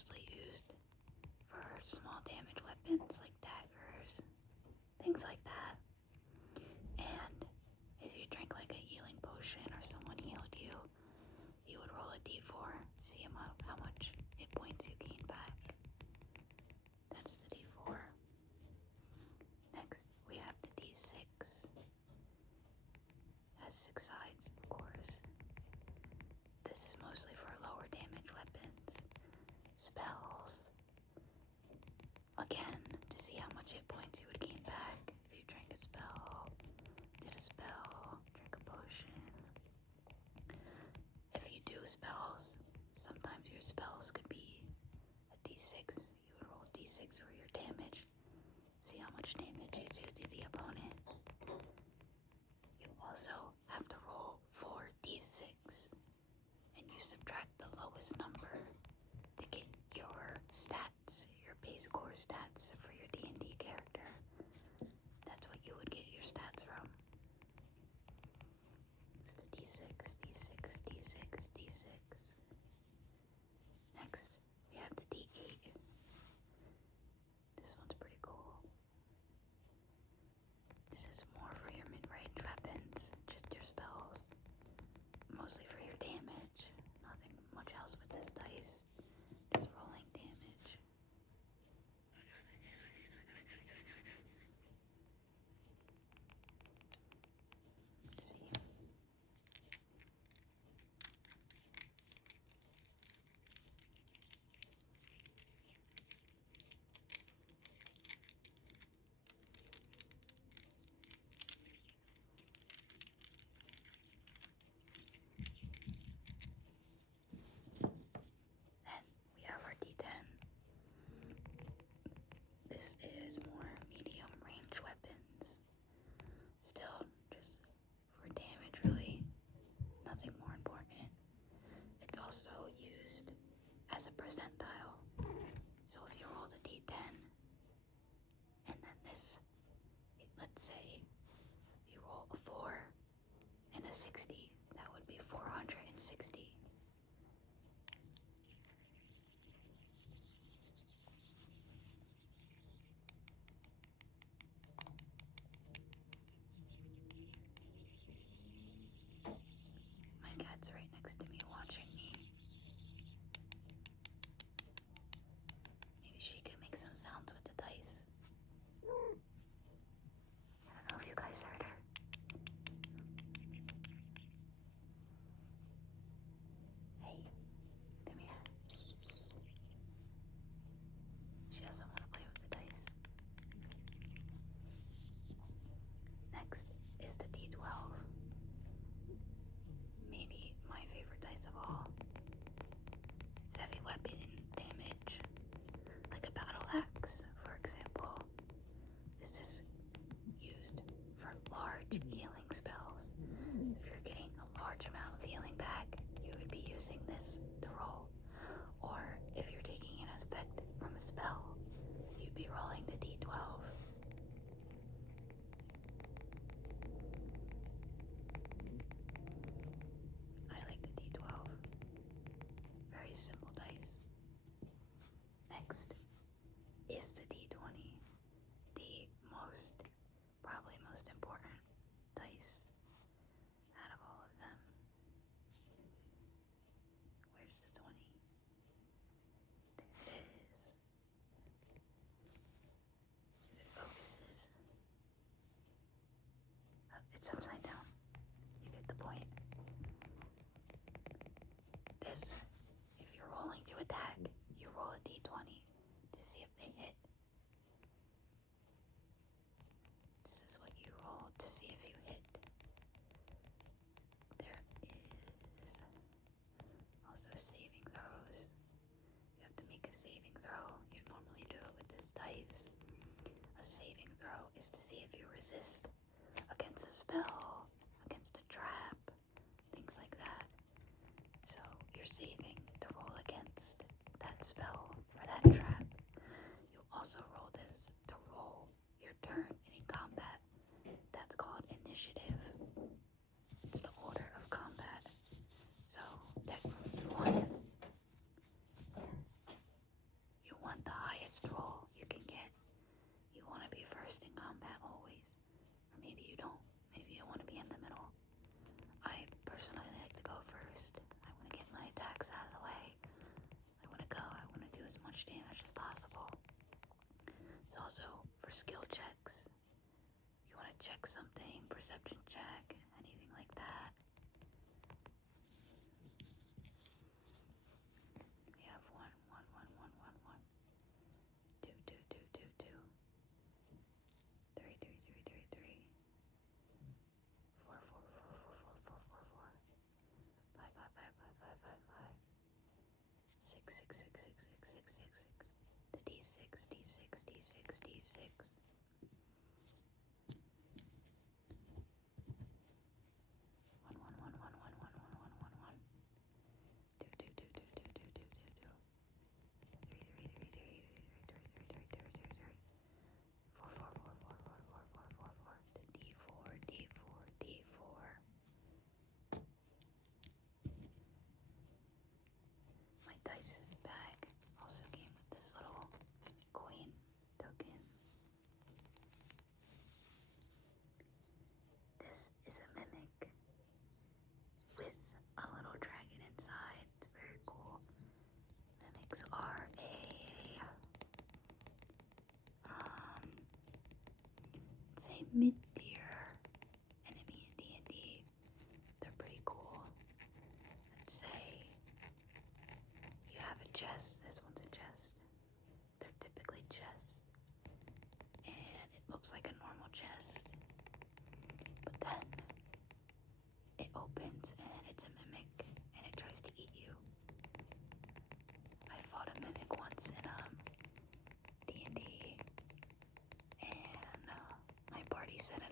mostly used for small damage weapons like daggers, things like that. And if you drank like a healing potion or someone healed you, you would roll a d4, see how much hit points you gain back. That's the d4. Next, we have the d6. It has 6 sides, of course. This is mostly for lower damage weapons, spells. Again, to see how much hit points you would gain back if you drank a spell, did a spell, drank a potion. If you do spells, sometimes your spells could be a d6. You would roll d6 for your damage. See how much damage you do to the opponent. You also have to roll 4d6, and you subtract the lowest number to get your stats, your base core stats for your D&D character. That's what you would get your stats from. It's the d6, d6, d6, d6. Next, we have the d8. This one's pretty cool. This is more for your mid-range weapons, just your spells. Mostly for your damage. Nothing much else with this dice. Just rolling damage. Let's see. Then we have our D10. This is more medium range weapons. Still, just for damage, really. Nothing more important. It's also used as a percentile. So if you roll the D10, and then this, let's say you roll a 4 and a 60, that would be 460. My cat's right next to me watching me. Maybe she could make some sounds with the dice. I don't know if you guys heard her. Hey, come here. She doesn't want to play with the dice. Next is the D12. Maybe my favorite dice of all. It's heavy weapon damage, like a battle axe, for example. This is used for large healing spells. If you're getting a large amount of healing back, you would be using this to roll. Or if you're taking an effect from a spell, you'd be rolling the D12. I like the D12. Very simple dice. Next is the D20. The probably most important dice out of all of them. Where's the 20? There it is. If it focuses. Oh, it's upside down. You get the point. This, if you're rolling to attack, you roll a d20 to see if they hit. This is what you roll to see if you hit. There is also saving throws. You have to make a saving throw. You normally do it with this dice. A saving throw is to see if you resist against a spell, against a trap, things like that. So you're saving to roll against that spell or that trap. You also roll this to roll your turn in combat. That's called initiative. It's the order of combat. So technically you won. highest roll you can get. You want to be first in combat always. Or maybe you don't. Maybe you want to be in the middle. I personally like to go first. I want to get my attacks out of the way. I want to go. I want to do as much damage as possible. It's also for skill checks. You want to check something, perception check, anything like that. We have 1, 1, 1, 1, 1, 1. 2, 2, 2, 2, 2. 3, 3, 3, 3, 3. 4, 4, 4, 4, 4, 4, 4, 4. 5, 5, 5, 5, 5, 5, 5. 6, 6, 6, 6, 6, 6, 6, 6. The D6, D6, D6, D6. 1, 1, 1, 1, 1, 1, 1, 1, 1, 1. 2, 2, 2, 2, 2, 2, 2, 2, 2. 3, 3, 3, 3, 3, 3, 3, 3, 3, 3, 3. 4, 4, 4, 4, 4, 4, 4, 4, 4. The D4, D4, D4. My dice bag also came with this little coin token. This is a mimic with a little dragon inside. It's very cool. Mimics are it's a mid-tier enemy in D&D. They're pretty cool. I'd say you have a chest. This one's a chest. They're typically chests. And it looks like a normal chest. But then it opens and it's a mimic and it tries to eat you. I fought a mimic once in D&D and my party set it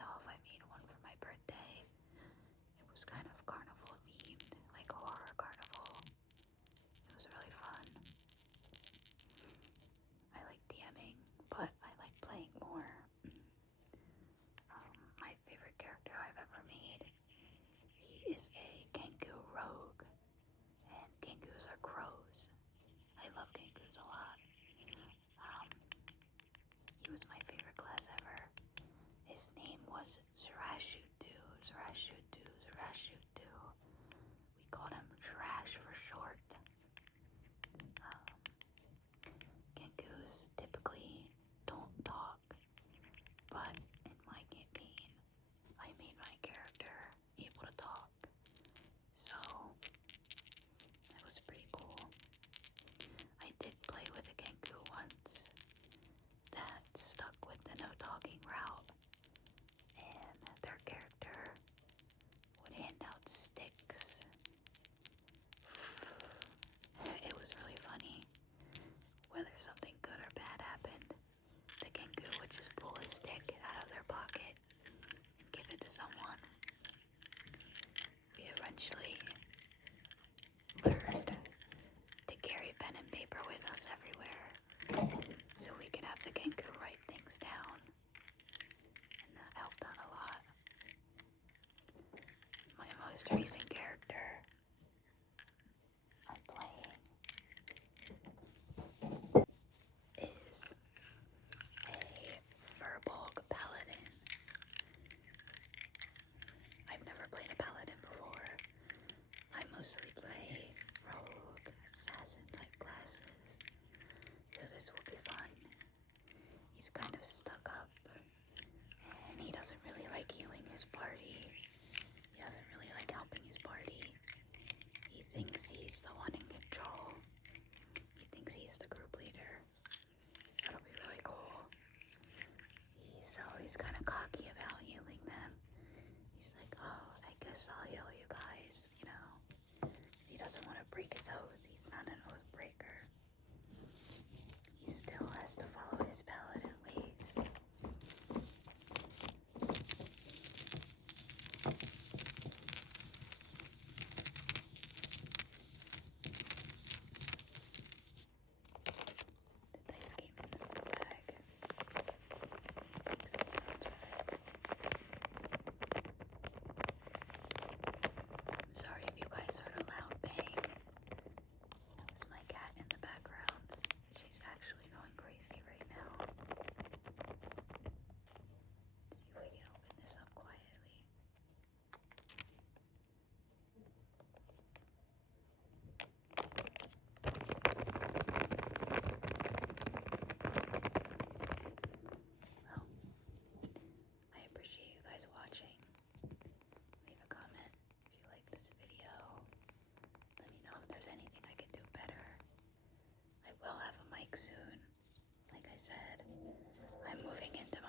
myself. I made one for my birthday. It was kind of carnival themed, like a horror carnival. It was really fun. I like DMing, but I like playing more. My favorite character I've ever made, he is a Kenku rogue, and Kenkus are crows. I love Kenkus a lot. He was my favorite class ever. His name was Zrashutu. We called him Trash for short. Kenkus typically don't talk, but in my campaign, I made my character able to talk. So, that was pretty cool. I did play with a Kenku once that stuck with the no talking route, and their character would hand out sticks. It was really funny. Whether something good or bad happened, the Kenku would just pull a stick out of their pocket and give it to someone. We eventually learned to carry pen and paper with us everywhere so we could have the Kenku write things down, and that helped out a lot. My most recent character I'm playing is a Furbolg Paladin. I've never played a Paladin before. I mostly play rogue, assassin type classes, so this will be fun. He's kind of stuck up, and he doesn't really like healing his party. He doesn't really like helping his party. He thinks he's the one in control. He thinks he's the group leader. That'll be really cool. He's kind of cocky about healing them. He's like, oh, I guess I'll heal you guys, you know. He doesn't want to break his oath. He's not an oath breaker. He still has to follow his paladin ways. The dice came in this little bag. Make some sounds with it. I'm sorry if you guys heard a loud bang. That was my cat in the background. She's actually going crazy right now. Let's see if we can open this up quietly. Well, I appreciate you guys watching. Leave a comment if you like this video. Let me know if there's anything I can do better. I will have a mic soon. Like I said, I'm moving into